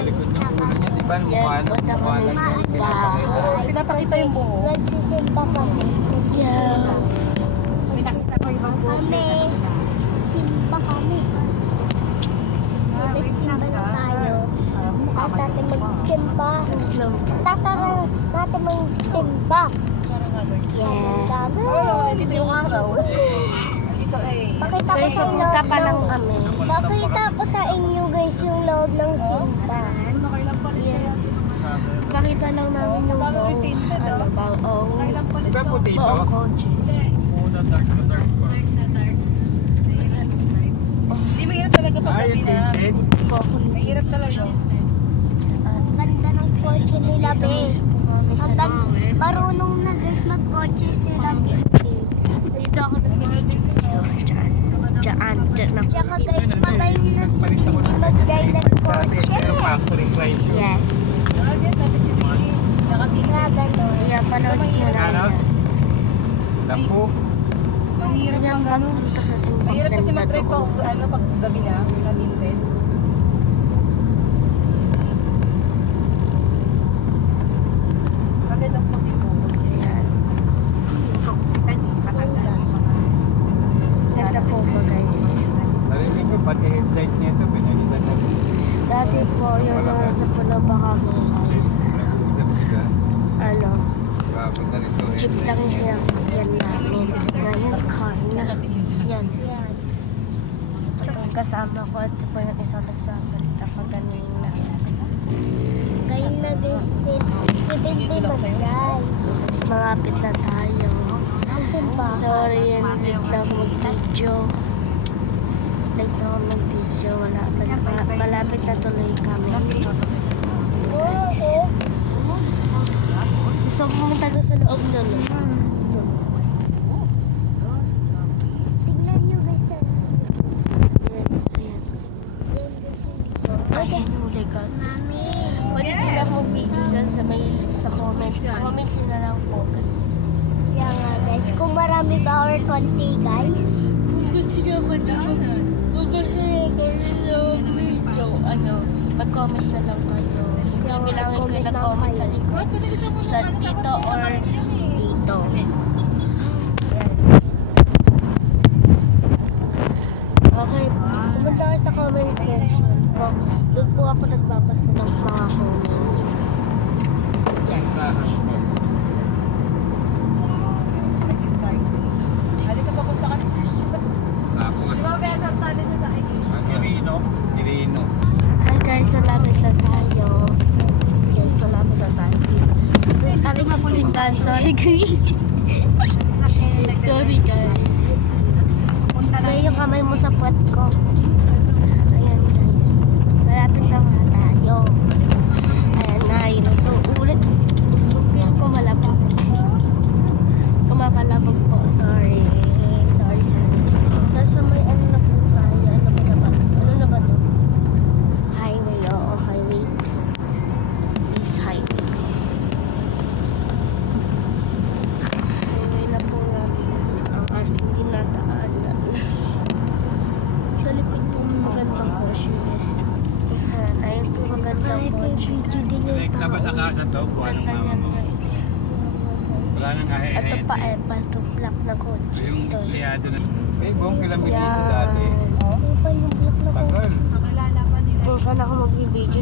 sa likod ng ulo niya, di ba? Mukha Yan, punta kami sa simba. Pinapakita yung buhok. Nagsisimba kami. Yeah. Pinakita ko yung buhok. Kami. Simba kami. Nagsimba na tayo. Tapos natin magsimba. Tapos natin magsimba. Yeah. Dito yung araw. Dito Pakita ko Guys, sa pupunta pa lang loob kami. Pakita ko sa inyo guys yung loob ng simba. Pakita lang namin yung buong, Di ba puti ito? buong kotse. Muna dark na dark pa. Hindi mahirap talaga pag Ay, gabi na. tinted. Mahirap talaga. Ang ganda ng kotse nila, be. Ang ganda. Marunong na guys magkotse sila, be. Dito ako nag-video. So, dyan. Dyan ako. Tsaka guys, magaling na si Mindy mag-guy ng kotse. Pero factory price yun. Yes. Bakit? Dati si Mimi. Nakatingin. Nga gano'n. Yeah, panood nyo na Ano? yan. Lampu. Mahirap Kaya ang ang dito sa simbang Mahirap kasi ganda mag-drive doon. pag pag gabi na. Natinted. Bakit ang kasi buhok? Ayan. Ganda po ba guys? Narinig ko, pati headlight niya ito, pinalitan mo. Dati po yung sa puno baka guys. Nag-uusap sila. Ano, Grabe na rin ito. jeep lang yung sinasakyan namin. Ngayon, car na. Yan. Ito po yung kasama ko at po yung isang nagsasalita ko kanina. Ngayon na guys, si Mindy mag-guy. Mas malapit na tayo. Ang simba. Sorry, late lang ako mag-video. Late na ako mag-video. Malapit na tuloy kami. Gusto ko pumunta doon sa loob na no? Tingnan nyo guys. Yes, ayan. Ayan yung likod. Mami. Pwede din ako video dyan sa comment. Comment nyo na lang po guys. Yan nga guys. Kung marami ba or konti guys. Gusto niyo ako dyan mag-share ako ng video. Mag-comment na lang kayo. Bibilangin ko yung nag-comment sa likod. Sa dito or dito. Yes. Okay, pumunta kayo sa comment section po. Doon po ako nagbabasa ng mga comments. Yes. Halika papunta ka. Tapos, Di ba kaya sa tali siya sa akin? Irino. Irino. Hi guys, malapit na tayo. Guys, malapit na tayo. Aling kasimbahan. Sorry guys. Sorry guys. May yung kamay mo sa puwet ko. Ayan guys. Malapit na nga tayo. Ayan na yun. So ulit. Feel ko malapit. Kumakalabog po. Sorry. Sorry. Nasa may ano na po tayo. Ano ba na ba? Ano na ba to? Highway. Oo, highway. This highway. Highway na po namin. Ang ating dinadaanan. Sa likod po may magandang kotse. Ayun po magandang kotse. Connect na ba sa kasa to? Kung anong Ganda niyan mga guys. wala nang ahead. Ito pa eh, patong-black na kotse. Yung Ito. liado na. Eh, buong kilometers sa dati. Ano pa yung block na Tagal. Nakilala pa sila. Kung saan ako mag-video,